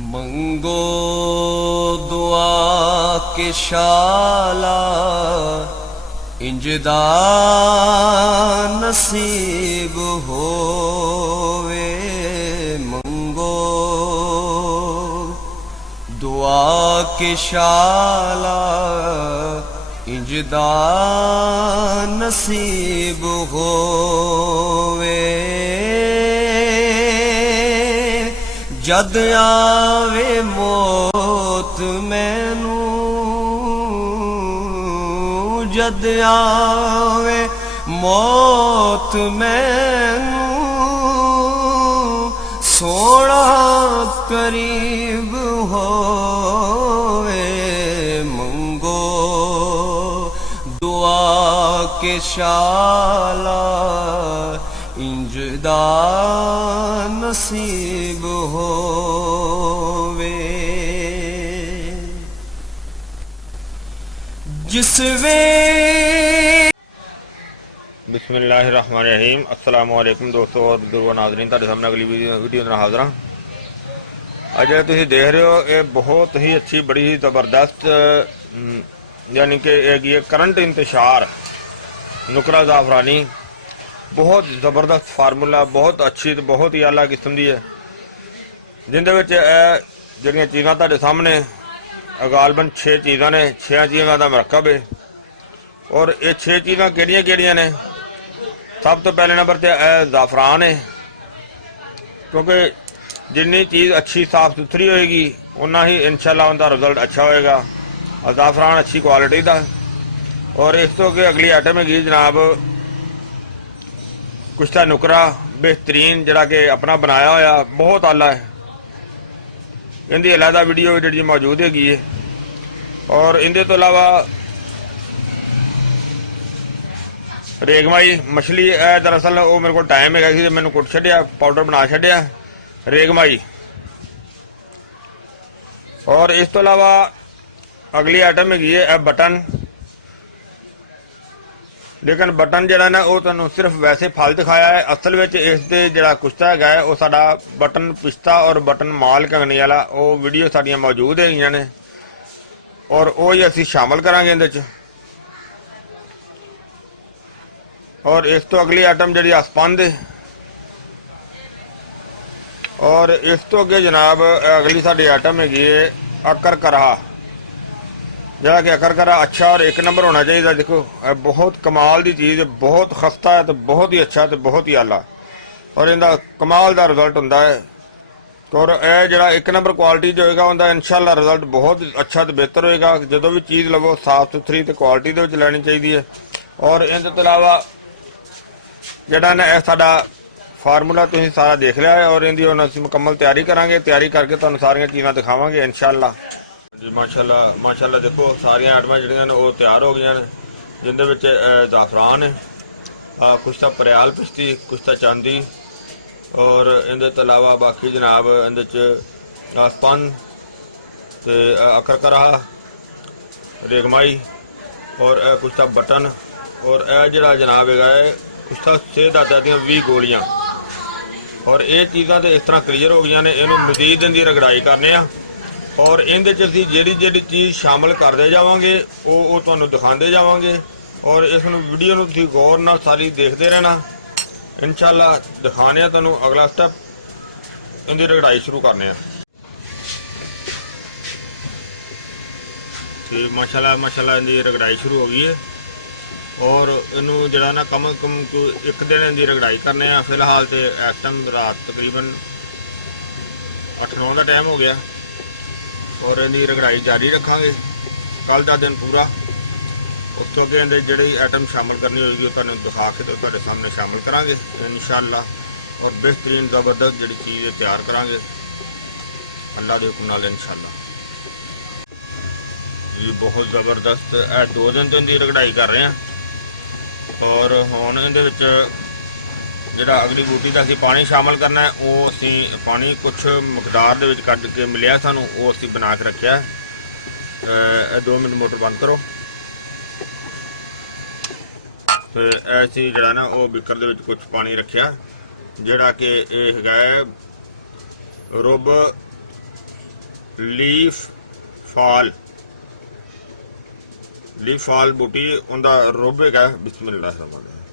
मंगो दुआ के शाला इंजदा नसीब होवे। मंगो दुआ के शाला इंजदा नसीब होवे। जद आवे मौत मैनू, जद आवे मौत मैनू, सोना करीब होवे। मंगो दुआ के शाला इंजदा नसीब होवे। जिस वे बिस्मिल्लाहिर्रहमानिर्रहीम। अस्सलाम वालेकुम दोस्तों और बुजुर्गों नाज़रीन, तुहाडे सामने अगली वीडियो नाल हाज़र हां। अज तुसीं देख रहे हो ये बहुत ही अच्छी बड़ी ही ज़बरदस्त यानी कि ये करंट इंतशार नुकरा ज़ाफ़रानी बहुत ज़बरदस्त फार्मूला, बहुत अच्छी तो बहुत ही आला किस्म की है, जिंदे विच जिहड़ियां चीज़ां तुहाडे सामने गालबन 6 चीज़ां ने, 6 चीज़ां का मरकब है। और ये 6 चीज़ां किहड़ियां किहड़ियां ने? सब तो पहले नंबर ते ज़ाफ़रान है, क्योंकि जिन्नी चीज़ अच्छी साफ सुथरी होएगी उन्ना ही इंशाअल्लाह उनका रिजल्ट अच्छा होएगा। और ज़ाफ़रान अच्छी क्वालिटी का। और इस तो अगे अगली आइटम हैगी जनाब कुश्ता नुकरा, बेहतरीन जिहड़ा कि अपना बनाया होया बहुत आला है। इनकी अलहदा वीडियो जी मौजूद हैगी है। और इनके तो अलावा रेगमाई मछली है, दरअसल वो मेरे को टाइम है मैंने कुट छड्या, पाउडर बना छड्या रेगमाई। और इस तो अलावा अगली आइटम हैगी है बटन, लेकिन बटन जरा ना वो तुहानू सिर्फ वैसे फल दिखाया है। असल में इसके जरा कुश्ता है वो साडा बटन पिस्ता और बटन माल कंगनी वाला वो वीडियो साड़ियाँ मौजूद है ने, और वो ही असी शामिल करांगे इहदे। और इस तो अगली आइटम जी अस्पंद है। और इस तो अगे जनाब अगली साड़ी आइटम हैगी है अकर करहा, जरा कि अकर करा अच्छा और एक नंबर होना चाहिए। देखो बहुत कमाल की चीज़ है, बहुत खस्ता है तो बहुत ही अच्छा तो बहुत ही आला, और इनका कमाल का रिजल्ट होता है। और यह जरा एक नंबर क्वालिटी जो होगा उनका इंशाअल्लाह रिजल्ट बहुत अच्छा तो बेहतर होएगा। जो भी चीज़ लवो साफ सुथरी तो क्वालिटी के लैनी चाहिए है। और इनके तो अलावा जरा ना यह साडा फार्मूला तुसीं सारा देख लिया है, और इनकी हुण असीं मुकम्मल तैयारी करांगे। तैयारी करके तुहानूं सारियां चीज़ां दिखावांगे इंशाअल्लाह जी। माशाअल्लाह माशाअल्लाह देखो सारियां आइटमां जिहड़ियां ने वो तैयार हो गई ने, जिंदे विच ज़ाफ़रान है, कुश्ता परयाल पिश्ती, कुश्ता चांदी, और इहदे तो अलावा बाकी जनाब इहदे च अस्पंद ते अकर करहा, रेगमाई और कुश्ता बटन, और यह जिहड़ा जनाब है कुश्ता सेहदादा दीयां 20 गोलियां। और ये चीज़ां तो इस तरह क्लीयर हो गई ने, इन्हूं मजीद इनकी रगड़ाई करने आ। और इहदे च असीं जिहड़ी चीज़ शामिल करते जावांगे वो तुहानूं दिखाते जावांगे। और इस वीडियो नूं तुसीं गौर नाल सारी देखते रहना, इंशाअल्लाह दिखाने तुहानूं अगला स्टैप इनकी रगड़ाई शुरू करने। ठीक माशाअल्लाह माशाअल्लाह इनकी रगड़ाई शुरू हो गई है। और इनू जरा ना कम अज कम एक दिन इनकी रगड़ाई करने। फिलहाल तो इस टाइम रात तकरीबन 8-9 का टाइम हो गया, और इनकी रगड़ाई जारी रखांगे कल का दिन पूरा। उस तो अगे इहदे जिहड़ी आइटम शामिल करनी होगी वो तुहानूं दिखा के तो तुहाडे सामने शामिल करांगे इंशाअल्लाह। और बेहतरीन ज़बरदस्त जिहड़ी चीज़ तैयार करांगे अल्लाह के हुक्म नाल इंशाअल्लाह। ये बहुत ज़बरदस्त 2 दिन तो इनकी रगड़ाई कर रहे हैं। और हुण इहदे विच जिहड़ा अगली बूटी का असीं पानी शामिल करना है, वो असीं पानी कुछ मकदार दे विच कढ के मिलिया सानूं, वो असीं बना के रखिया है। 2 मिनट मोटर बंद करो। तो ऐसी जरा ना वो बिकर दे विच कुछ पानी रखिया, जिहड़ा कि यह है रुब ਲੀਫ ਫਾਲ ਬੂਟੀ ਉਹਦਾ ਰੁੱਬ ਹੈਗਾ। ਬਿਸਮਿल्लाह रहमान रहीम।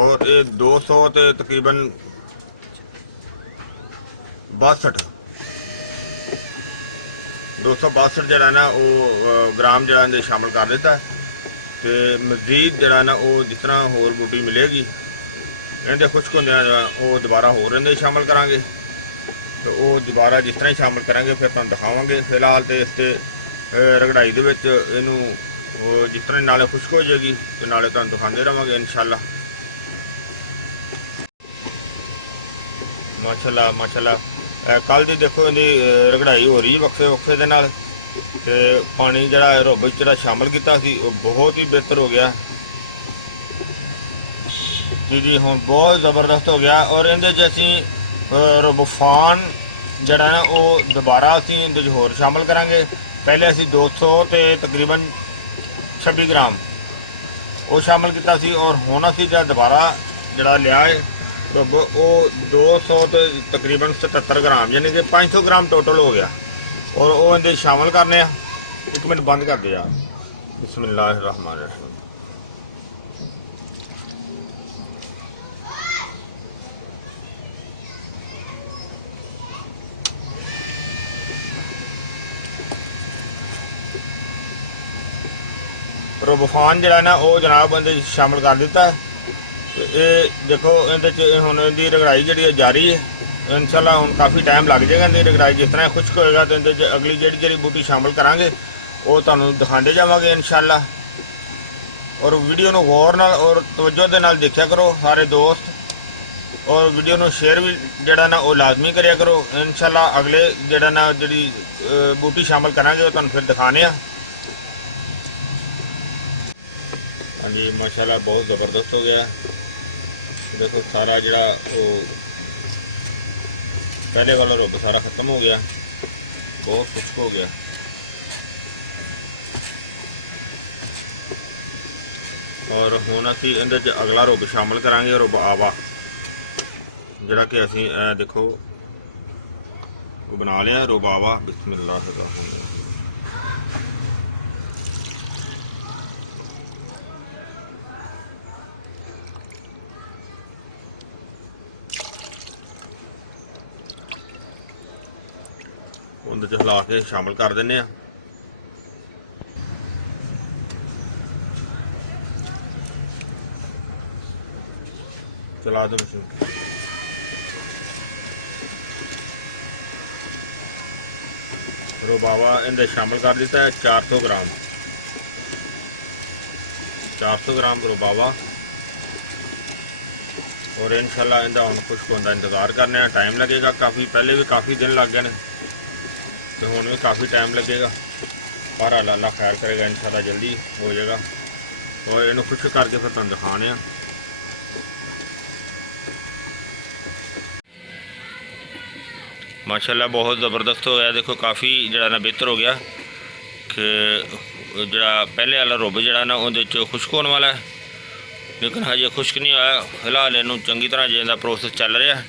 और ये 200 ਤੇ ਤਕਰੀਬਨ 262 ਜਿਹੜਾ ਨਾ ਉਹ ਗ੍ਰਾਮ ਜਿਹੜਾ ਇਹਦੇ ਸ਼ਾਮਲ ਕਰ ਦਿੱਤਾ। ਤੇ ਮਜ਼ੀਦ ਜਿਹੜਾ ਨਾ ਉਹ ਜਿਸ ਤਰ੍ਹਾਂ ਹੋਰ ਬੂਟੀ ਮਿਲੇਗੀ ਇਹਦੇ ਖੁਸ਼ਕ ਹੁੰਦਿਆਂ ਉਹ ਦੁਬਾਰਾ ਹੋਰ ਇਹਦੇ ਸ਼ਾਮਲ ਕਰਾਂਗੇ। ਤੇ ਉਹ ਦੁਬਾਰਾ ਜਿਸ ਤਰ੍ਹਾਂ ਹੀ ਸ਼ਾਮਲ ਕਰਾਂਗੇ ਫਿਰ ਤੁਹਾਨੂੰ ਦਿਖਾਵਾਂਗੇ। ਫਿਲਹਾਲ ਤੇ ਇਸ ਤੇ ਰਗੜਾਈ ਦੇ ਵਿੱਚ ਇਹਨੂੰ ਉਹ ਜਿਸ ਤਰ੍ਹਾਂ ਨਾਲੇ ਖੁਸ਼ਕ ਹੋ ਜਾਏਗੀ ਤੇ ਨਾਲੇ ਤੁਹਾਨੂੰ ਦਿਖਾਉਂਦੇ ਰਹਾਂਗੇ ਇਨਸ਼ਾਅੱਲਾ। ਮਾਸ਼ਾਅੱਲਾ ਕੱਲ ਦੀ ਦੇਖੋ ਇਹਦੀ ਰਗੜਾਈ ਹੋ ਰਹੀ ਵਕਫੇ ਦੇ ਨਾਲ। ਤੇ ਪਾਣੀ ਜਿਹੜਾ ਰੁੱਬ ਵਿੱਚ ਜਿਹੜਾ ਸ਼ਾਮਲ ਕੀਤਾ ਸੀ ਉਹ ਬਹੁਤ ਹੀ ਬਿਹਤਰ ਹੋ ਗਿਆ ਜੀ। ਹੁਣ ਬਹੁਤ ਜ਼ਬਰਦਸਤ ਹੋ ਗਿਆ। ਔਰ ਇਹਦੇ 'ਚ ਅਸੀਂ ਰੁੱਬਫਾਨ ਜਿਹੜਾ ਨਾ ਉਹ ਦੁਬਾਰਾ ਅਸੀਂ ਇਹਦੇ 'ਚ ਹੋਰ ਸ਼ਾਮਲ ਕਰਾਂਗੇ। ਪਹਿਲੇ ਅਸੀਂ 200 ਤੇ ਤਕਰੀਬਨ 26 ਗ੍ਰਾਮ ਉਹ ਸ਼ਾਮਲ ਕੀਤਾ ਸੀ। ਔਰ ਹੁਣ ਅਸੀਂ ਜਿਹੜਾ ਦੁਬਾਰਾ ਜਿਹੜਾ ਲਿਆ ਹੈ ਰੁੱਬ ਉਹ 200 ਤੇ ਤਕਰੀਬਨ 77 ਗ੍ਰਾਮ ਯਾਨੀ ਕਿ 500 ਗ੍ਰਾਮ ਟੋਟਲ ਹੋ ਗਿਆ। ਔਰ ਉਹ ਇਹਦੇ ਸ਼ਾਮਲ ਕਰਨੇ ਆ। 1 ਮਿੰਟ ਬੰਦ ਕਰ ਦੇ ਯਾਰ। ਬਿਸਮਿल्लाह रहमान रहीम। ਰੁੱਬਫਾਨ ਜਿਹੜਾ ਨਾ ਉਹ ਜਨਾਬ ਇਹਦੇ ਸ਼ਾਮਲ ਕਰ ਦਿੱਤਾ। ਤੇ ਇਹ ਦੇਖੋ ਇਹਦੇ 'ਚ ਹੁਣ ਇਹਦੀ ਰਗੜਾਈ ਜਿਹੜੀ ਹੈ ਜਾਰੀ ਹੈ ਇਨਸ਼ਾਅੱਲਾ। ਹੁਣ ਕਾਫੀ ਟਾਈਮ ਲੱਗ ਜਾਏਗਾ ਇਹਦੀ ਰਗੜਾਈ। ਜਿਸ ਤਰ੍ਹਾਂ ਖੁਸ਼ਕ ਹੋਏਗਾ ਤੇ ਇਹਦੇ 'ਚ ਅਗਲੀ ਜਿਹੜੀ ਬੂਟੀ ਸ਼ਾਮਲ ਕਰਾਂਗੇ ਉਹ ਤੁਹਾਨੂੰ ਦਿਖਾਉਂਦੇ ਜਾਵਾਂਗੇ ਇਨਸ਼ਾਅੱਲਾ। ਔਰ ਵੀਡੀਓ ਨੂੰ ਗੌਰ ਨਾਲ ਔਰ ਤਵੱਜੋ ਦੇ ਨਾਲ ਦੇਖਿਆ ਕਰੋ ਸਾਰੇ ਦੋਸਤ। ਔਰ ਵੀਡੀਓ ਨੂੰ ਸ਼ੇਅਰ ਵੀ ਜਿਹੜਾ ਨਾ ਉਹ ਲਾਜ਼ਮੀ ਕਰਿਆ ਕਰੋ ਇਨਸ਼ਾਅੱਲਾ। ਅਗਲੇ ਜਿਹੜਾ ਨਾ ਜਿਹੜੀ ਬੂਟੀ ਸ਼ਾਮਲ ਕਰਾਂਗੇ ਉਹ ਤੁਹਾਨੂੰ ਫਿਰ ਦਿਖਾਣੇ ਆ। हाँ जी माशाल्लाह बहुत ज़बरदस्त हो गया। देखो सारा जड़ा वो पहले वाला रुब सारा ख़त्म हो गया, बहुत खुश्क हो गया। और हुण असीं इहदे च अगला रुब शामिल करांगे, रुब आवा जड़ा कि असीं देखो बना लिया रुब आवा। बिस्मिल्लाह रहमान रहीम। ਉਹਦੇ 'ਚ ਹਿਲਾ ਕੇ ਸ਼ਾਮਲ ਕਰ ਦਿੰਦੇ ਆ। ਚਲਾ ਦੋ ਮਸ਼ੀਨ। ਰੁਬਾਵਾ ਇਹਦੇ ਸ਼ਾਮਲ ਕਰ ਦਿੱਤਾ ਹੈ 400 ਗ੍ਰਾਮ ਰੁਬਾਵਾ। और इंशाल्लाह इनका हम खुश्क होने इंतज़ार करने। टाइम लगेगा काफ़ी, पहले भी काफ़ी दिन लग गए तो हुण भी काफ़ी टाइम लगेगा, पर अल्लाह खैर करेगा इंशाल्लाह जल्दी हो जाएगा। और इन्हू खुश्क करके फिर तुहानूं दिखाने आ। माशाल्लाह बहुत ज़बरदस्त हो गया। देखो काफ़ी जड़ा ना बेहतर हो गया कि जड़ा पहले वाला रुब जड़ा ना उहदे च खुश्क होने वाला है, लेकिन हजे खुश्क नहीं होया। फिलहाल इनू चंगी तरह जिहदा प्रोसेस चल रहा है,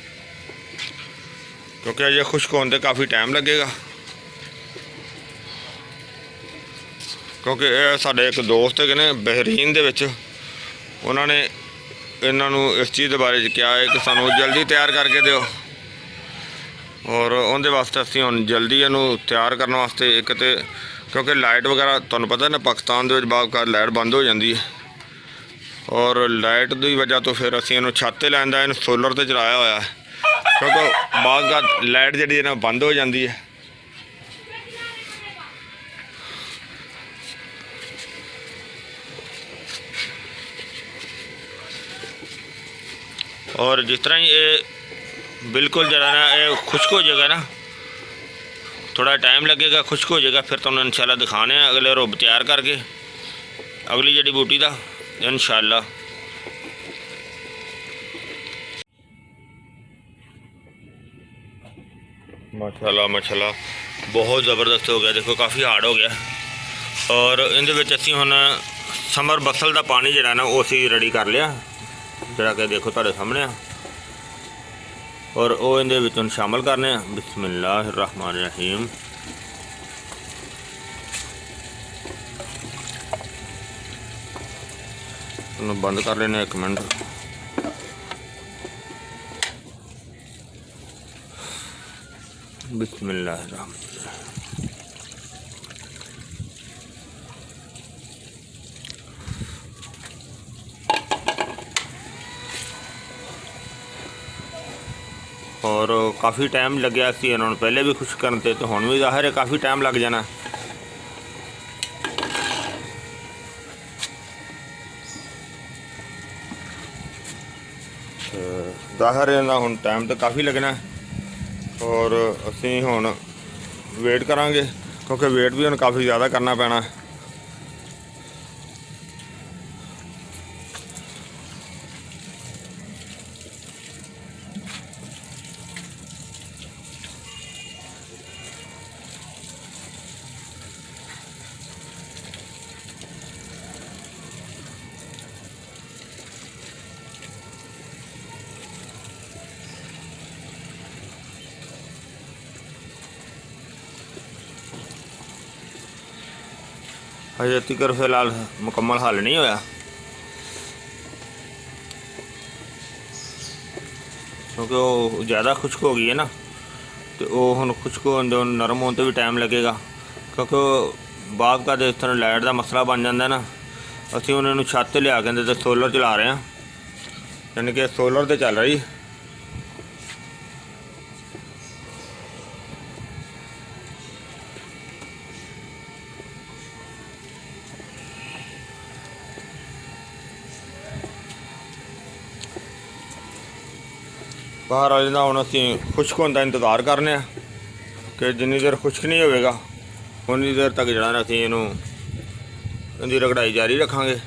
क्योंकि अजे खुश्क होने काफ़ी टाइम लगेगा। क्योंकि साडे एक दोस्त है ने बहरीन दे विच, उन्होंने इन्हों इस चीज़ के बारे कहा है कि सानू जल्दी तैयार करके दिओ। और उनके वास्ते असीं हुण जल्दी इनू तैयार करने वास्ते एक तो क्योंकि लाइट वगैरह तुहानूं पता ना पाकिस्तान दे विच बार लाइट बंद हो जाती है, और लाइट की वजह तो फिर असीं इनू छत ते लैंदा इनू सोलर ते चलाया होया है, क्योंकि बाद लाइट जिहड़ी है ना बंद हो जाती है। और जिस तरह ही ये बिल्कुल जरा ना ये खुश्क हो जाएगा ना, थोड़ा टाइम लगेगा, खुश्क हो जाएगा, फिर तुहानूं इंशाल्लाह दिखाने हैं अगले रुब तैयार करके अगली जड़ी बूटी का इंशाल्लाह। माशाल्लाह माशाल्लाह बहुत ज़बरदस्त हो गया। देखो काफ़ी हार्ड हो गया। और इहदे विच असीं हुण समर बसल का पानी जिहड़ा ना वो असीं रेडी कर लिया, जिहड़ा कि देखो तुहाडे सामने आ। और वो इहदे विच हुण शामिल करने। बिस्मिल्लाहिर रहमानिर रहीम। बंद कर लेने 1 मिनट। बिस्मिल्लाहिर रहमानिर रहीम। और काफ़ी टाइम लग्या सी इन्होंने पहले भी खुश करते, तो हुण भी ज़ाहिर है काफ़ी टाइम लग जाना। ज़ाहिर है ना हुण टाइम तो काफ़ी लगना और असी हुण वेट करांगे क्योंकि वेट भी हुण काफ़ी ज़्यादा करना पैना। अजे तक फिलहाल मुकम्मल हल नहीं होया क्योंकि वो ज़्यादा खुश्क हो गई है ना, तो वो हम खुश्क होने नरम होने भी टाइम लगेगा क्योंकि बाद का इस तरह लाइट का मसला बन जाता है ना। असी उन्होंने छत लिया के सोलर चला रहे हैं, यानी कि सोलर तो चल रही। बाहर आ जाना हूँ असी खुश्क होने का इंतज़ार करने कि जिन्नी देर खुश्क नहीं होगा उन्नी देर तक जरा असी इनकी रगड़ाई जारी रखांगे।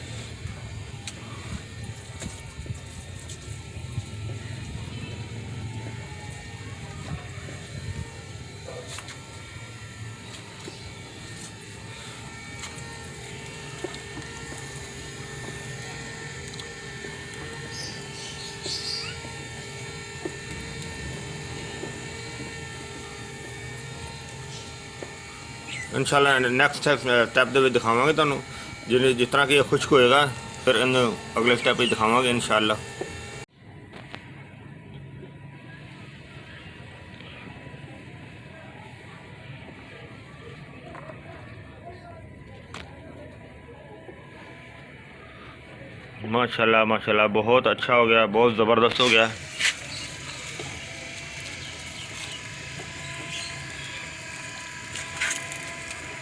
इंशाल्लाह नैक्सट स्टैप के दिखावे तुहानू जिस तरह कि खुश्क होएगा फिर इन अगले स्टैप दिखावे इंशाल्लाह। माशाल्लाह माशाल्लाह बहुत अच्छा हो गया, बहुत ज़बरदस्त हो गया।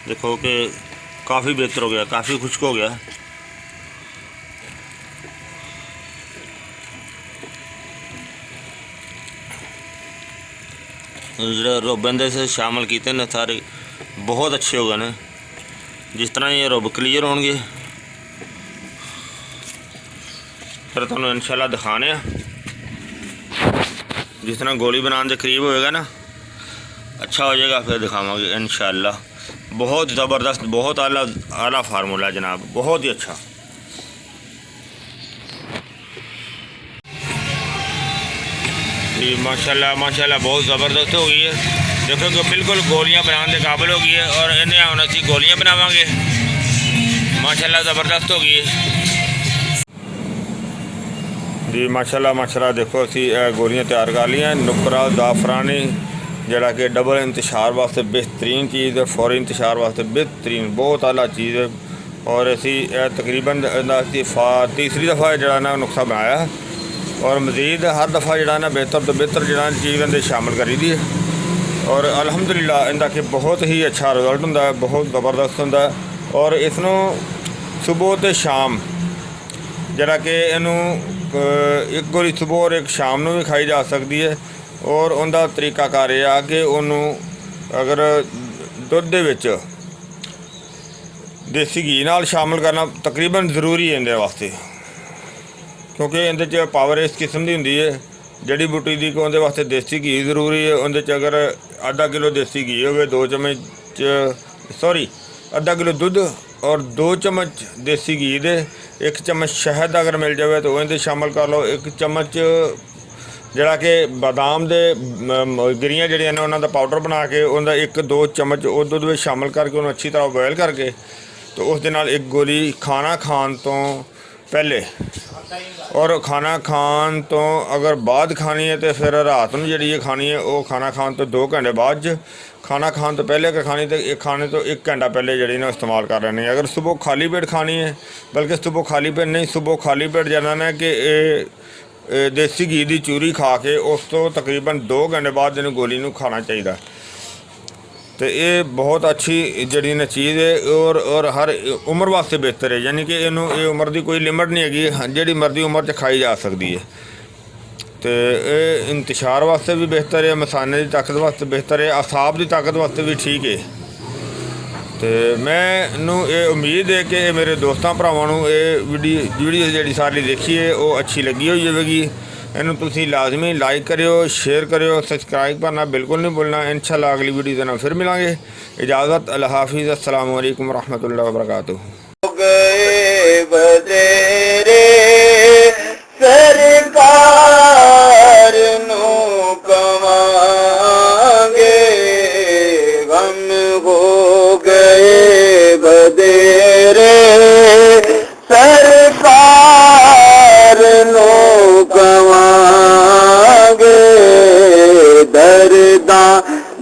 देखो कि काफ़ी बेहतर हो गया, काफ़ी खुश्क हो गया। जो रुब से शामिल किए ने सारे बहुत अच्छे हो गए ने। जिस तरह ये रुब क्लीयर होंगे फिर तुहानू इंशाल्लाह दिखाने। जिस तरह गोली बनाने के करीब होएगा ना, अच्छा हो जाएगा, फिर दिखावांगे इंशाल्लाह। बहुत ज़बरदस्त, बहुत आला फार्मूला जनाब, बहुत ही अच्छा। जी माशाल्लाह माशाल्लाह बहुत ज़बरदस्त हो गई है। देखो कि बिल्कुल गोलियां बनाने के काबिल हो गई है और इन्हें हम असी गोलियां बनावांगे। माशाल्लाह ज़बरदस्त हो गई है जी माशाल्लाह माशाल्लाह। देखो असी गोलियां तैयार कर लिया। नुकरा ज़ाफ़रानी जड़ा कि डबल इंतशार वास्ते बेहतरीन चीज़ है, फौरी इंतशार वास्ते बेहतरीन बहुत आला चीज़ है। और असी तकरीबन तीसरी दफ़ा जड़ा ना नुस्खा बनाया और मज़ीद हर दफ़ा जड़ा ना बेहतर तो बेहतर जड़ा चीज़ इहदे शामिल करी दी है और अलहमदुलिल्लाह इनका कि बहुत ही अच्छा रिजल्ट होंदा है, बहुत ज़बरदस्त होंदा है। और इसनों सुबह तो शाम जड़ा कि इनू एक गोली सुबह और एक शाम को भी खाई जा सकती है। और उनका तरीकाकार यह आ कि उन्होंने अगर दुध दे विच देसी घी नाल शामिल करना तकरीबन ज़रूरी है इहदे वास्ते, क्योंकि इहदे च पावर इस किस्म की हुंदी है जड़ी बूटी की, उहदे वास्ते देसी घी ज़रूरी है। उहदे च अगर आधा किलो देसी घी होवे, 2 चम्मच आधा किलो दुध और 2 चम्मच देसी घी दे 1 चम्मच शहद अगर मिल जाए तो इहदे शामिल कर लो। 1 चम्मच ਜਿਹੜਾ ਕਿ ਬਾਦਾਮ ਦੇ ਗਿਰੀਆਂ ਜਿਹੜੀਆਂ ਨੇ ਉਹਨਾਂ ਦਾ ਪਾਊਡਰ ਬਣਾ ਕੇ ਉਹਦਾ 1-2 ਚਮਚ ਉਹ ਦੁੱਧ ਵਿੱਚ ਸ਼ਾਮਲ ਕਰਕੇ ਉਹਨੂੰ ਅੱਛੀ ਤਰ੍ਹਾਂ ਬੋਇਲ ਕਰਕੇ ਤੇ ਉਸ ਦੇ ਨਾਲ ਇੱਕ ਗੋਲੀ ਖਾਣਾ ਖਾਣ ਤੋਂ ਪਹਿਲੇ ਔਰ ਖਾਣਾ ਖਾਣ ਤੋਂ ਅਗਰ ਬਾਅਦ ਖਾਣੀ ਹੈ ਤੇ ਫਿਰ ਰਾਤ ਨੂੰ ਜਿਹੜੀ ਇਹ ਖਾਣੀ ਹੈ ਉਹ ਖਾਣਾ ਖਾਣ ਤੋਂ 2 ਘੰਟੇ ਬਾਅਦ 'ਚ, ਖਾਣਾ ਖਾਣ ਤੋਂ ਪਹਿਲੇ ਅਗਰ ਖਾਣੀ ਤਾਂ ਇਹ ਖਾਣੇ ਤੋਂ 1 ਘੰਟਾ ਪਹਿਲੇ ਜਿਹੜੀ ਨਾ ਇਸਤੇਮਾਲ ਕਰ ਲੈਣੀ ਹੈ। ਅਗਰ ਸੁਬਹ ਖਾਲੀ ਪੇਟ ਖਾਣੀ ਹੈ, ਬਲਕਿ ਸੁਬਹ ਖਾਲੀ ਪੇਟ ਨਹੀਂ, ਸੁਬਹ ਖਾਲੀ ਪੇਟ ਜਾਣਾ ਹੈ ਕਿ ਇਹ ਦੇਸੀ ਘੀ ਦੀ ਚੂਰੀ ਖਾ ਕੇ ਉਸ ਤੋਂ ਤਕਰੀਬਨ 2 ਘੰਟੇ ਬਾਅਦ ਇਹਨੂੰ ਗੋਲੀ ਨੂੰ ਖਾਣਾ ਚਾਹੀਦਾ। ਤੇ ਇਹ ਬਹੁਤ ਅੱਛੀ ਜਿਹੜੀ ਨਾ ਚੀਜ਼ ਹੈ ਔਰ ਹਰ ਉਮਰ ਵਾਸਤੇ ਬਿਹਤਰ ਹੈ, ਯਾਨੀ ਕਿ ਇਹਨੂੰ ਇਹ ਉਮਰ ਦੀ ਕੋਈ ਲਿਮਟ ਨਹੀਂ ਹੈਗੀ, ਜਿਹੜੀ ਮਰਜ਼ੀ ਉਮਰ 'ਚ ਖਾਈ ਜਾ ਸਕਦੀ ਹੈ। ਤੇ ਇਹ ਇੰਤਸ਼ਾਰ ਵਾਸਤੇ ਵੀ ਬਿਹਤਰ ਹੈ, ਮਸਾਨੇ ਦੀ ਤਾਕਤ ਵਾਸਤੇ ਬਿਹਤਰ ਹੈ, ਅਸਾਬ ਦੀ ਤਾਕਤ ਵਾਸਤੇ ਵੀ ਠੀਕ ਹੈ। ਤੇ ਮੈਨੂੰ ਇਹ ਉਮੀਦ ਹੈ ਕਿ ਮੇਰੇ ਦੋਸਤਾਂ ਭਰਾਵਾਂ ਨੂੰ ਇਹ ਵੀਡੀਓ ਜਿਹੜੀ ਸਾਰੀ ਦੇਖੀ ਹੈ ਉਹ ਅੱਛੀ ਲੱਗੀ ਹੋਈ ਜਾਵੇਗੀ। ਇਹਨੂੰ ਤੁਸੀਂ ਲਾਜ਼ਮੀ ਲਾਈਕ ਕਰਿਓ, ਸ਼ੇਅਰ ਕਰਿਓ, ਸਬਸਕ੍ਰਾਈਬ ਕਰਨਾ ਬਿਲਕੁਲ ਨਹੀਂ ਭੁੱਲਣਾ। ਇੰਸ਼ਾਅੱਲਾ ਅਗਲੀ ਵੀਡੀਓ ਦੇ ਨਾਲ ਫਿਰ ਮਿਲਾਂਗੇ। ਇਜਾਜ਼ਤ, ਅੱਲਾ ਹਾਫਿਜ਼, अस्सलामु अलैकुम रहमतुल्लाहि व बरकातुहू। गए बदेरे सरकार नु कमांगे, गम हो गए बदेरे सरकार नु कमांगे, दरदा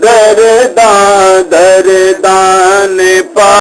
दरदा दरदा ने पा